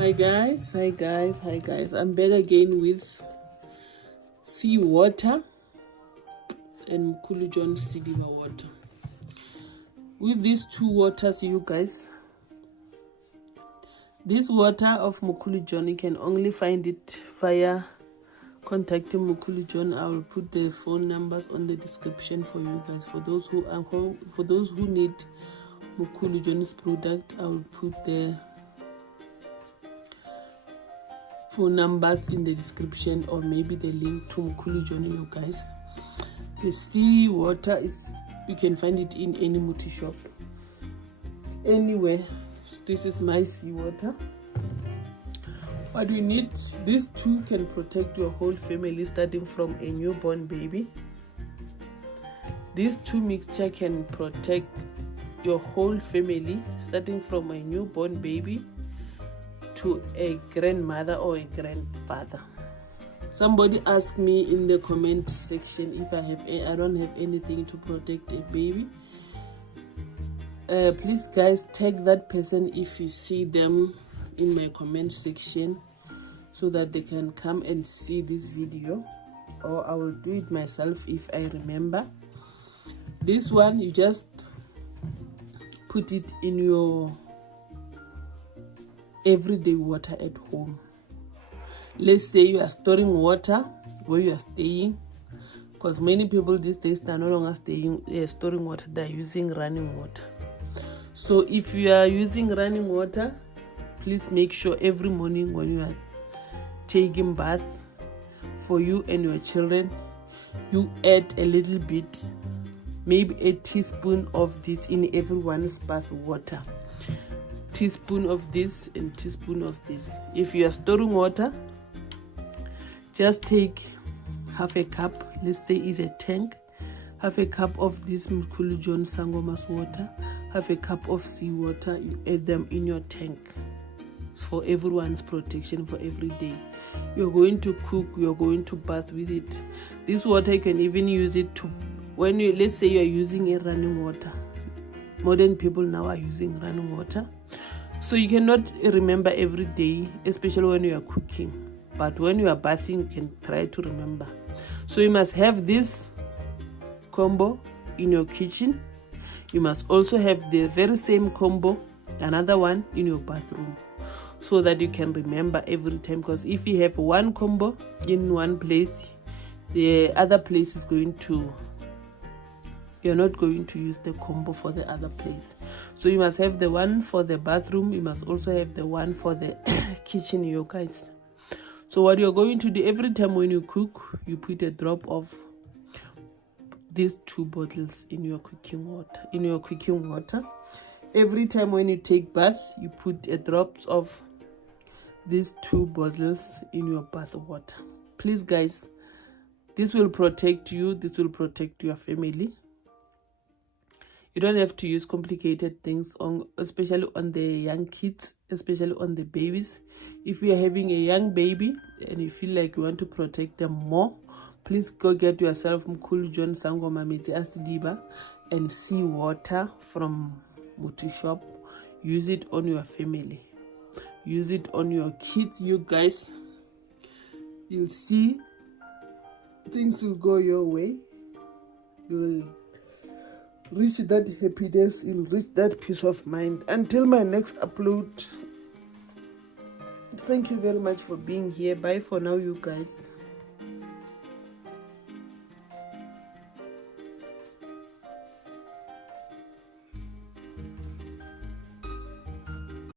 Hi guys, I'm back again with seawater and Mkhulu John Sidiba water. With these two waters, you guys, this water of Mkhulu John, you can only find it via contacting Mkhulu John. I will put the phone numbers on the description for you guys. For those who need Mkhulu John's product, I will put the phone numbers in the description, or maybe the link to Mkhulu John, you guys. The sea water is, you can find it in any multi shop. Anyway, this is my sea water. What we need, these two can protect your whole family, starting from a newborn baby. These two mixture can protect your whole family, starting from a newborn baby to a grandmother or a grandfather. Somebody asked me in the comment section if I don't have anything to protect a baby. Please guys, tag that person if you see them in my comment section, so that they can come and see this video, or I will do it myself if I remember. This one, you just put it in your everyday water at home. Let's say you are storing water where you are staying, because many people these days are no longer storing water, they are using running water. So if you are using running water, please make sure every morning when you are taking bath for you and your children, you add a little bit, maybe a teaspoon of this in everyone's bath water. Teaspoon of this and teaspoon of this. If you are storing water, just take half a cup, let's say is a tank, half a cup of this Mkhulu John Sangomas water, half a cup of sea water, you add them in your tank. It's for everyone's protection for every day. You're going to cook, you're going to bath with it. This water, you can even use it to, when you, let's say you're using a running water. Modern people now are using running water, so you cannot remember every day, especially when you are cooking, but when you are bathing, you can try to remember. So you must have this combo in your kitchen. You must also have the very same combo, another one in your bathroom, so that you can remember every time. Because if you have one combo in one place, the other place is going to, you're not going to use the combo for the other place. So you must have the one for the bathroom, you must also have the one for the kitchen, you guys. So what you're going to do, every time when you cook, you put a drop of these two bottles in your cooking water. Every time when you take bath, you put a drops of these two bottles in your bath water. Please guys, this will protect you, this will protect your family. You don't have to use complicated things, especially on the young kids, especially on the babies. If you are having a young baby and you feel like you want to protect them more, please go get yourself Mkhulu John Sangoma Meti Asidiba and sea water from multi shop. Use it on your family, use it on your kids, you guys. You'll see things will go your way. You will reach that happiness, you'll reach that peace of mind. Until my next upload, thank you very much for being here. Bye for now, you guys.